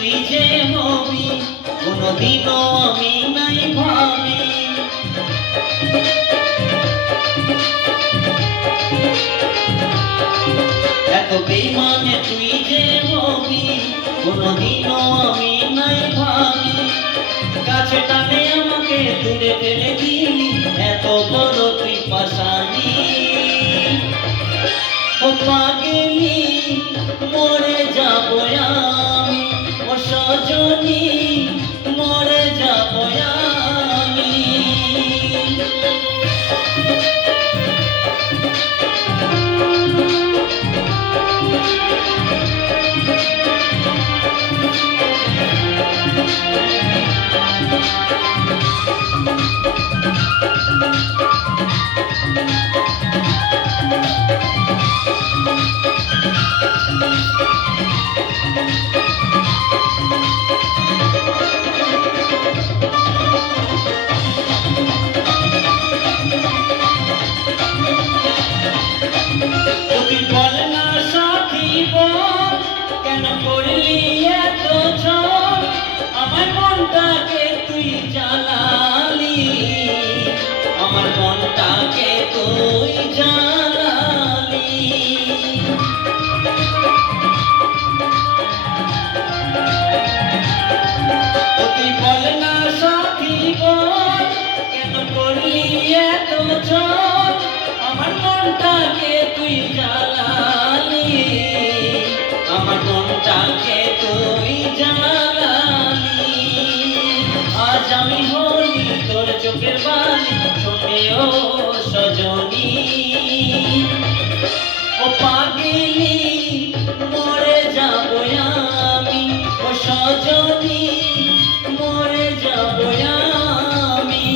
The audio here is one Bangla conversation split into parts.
তুই যে হবি কোনদিনও আমি নাই ভাবি। এত বেইমানে তুই যে হবি কোনদিনও আমি নাই ভাবি। কাছে টানে আমাকে দূরে ফেলে দিলি, এত বড় তুই পাশানি। ও পাগলি মরে যাবো আমি, ও সজনী মরে যাবো আমি। কেন করলি এত ঝড়, আমার মনটাকে তুই জ্বালালি, আমার মনটাকে তুই জ্বালালি। তুই বল না সাথী বল, কেন করলি এত ঝড়, আমার মনটাকে তুই জ্বালালি, আমার মনটাকে তুই জ্বালালি। আজ আমি হলি তোর চোখের বালি, শোনে ও সজনী। ও পাগলি মরে যাবো আমি, ও সজনী মরে যাবো আমি।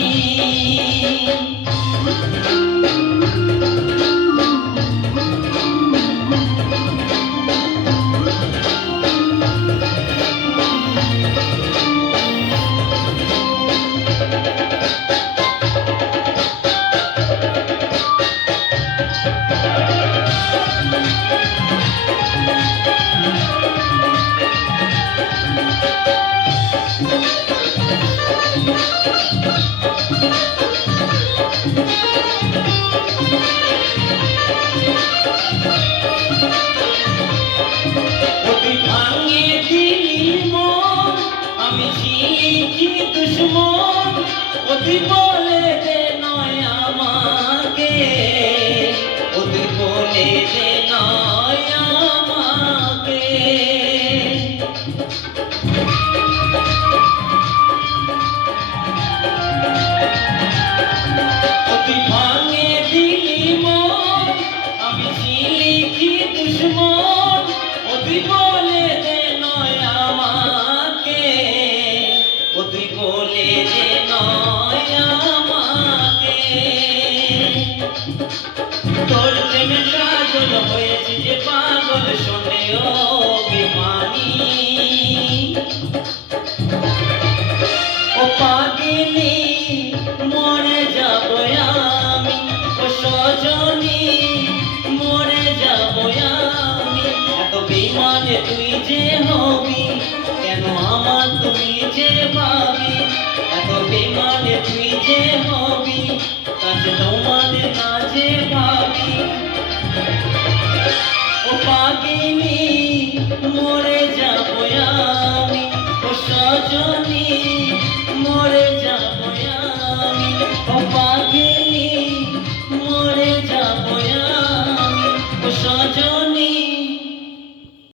ভাঙিয়ে দিলি মন, আমি ছিলি কি দুশ্মন, তুই বলে দে নয় আমাকে, তুই বলে দে নয় আমাকে। তুই ভাঙিয়ে দিলি মন, আমি ছিলি কি দুশ্মন, তুই বলে দে নয় আমাকে, তুই বলে দে নয় আমাকে। তোর প্রেমে কাজল হয়েছে যে পাগল, শোনে ও বেমানি। ও পাগলি মরে যাবো আমি, ও সজনী মরে যাবো আমি। এত বেইমানে তুই যে হবি, কেন আমার তুই যে ভাবি। এত বেইমানে তুই যে হবি, কাছে তোমাদের না যে ভাবি। ও পাগলি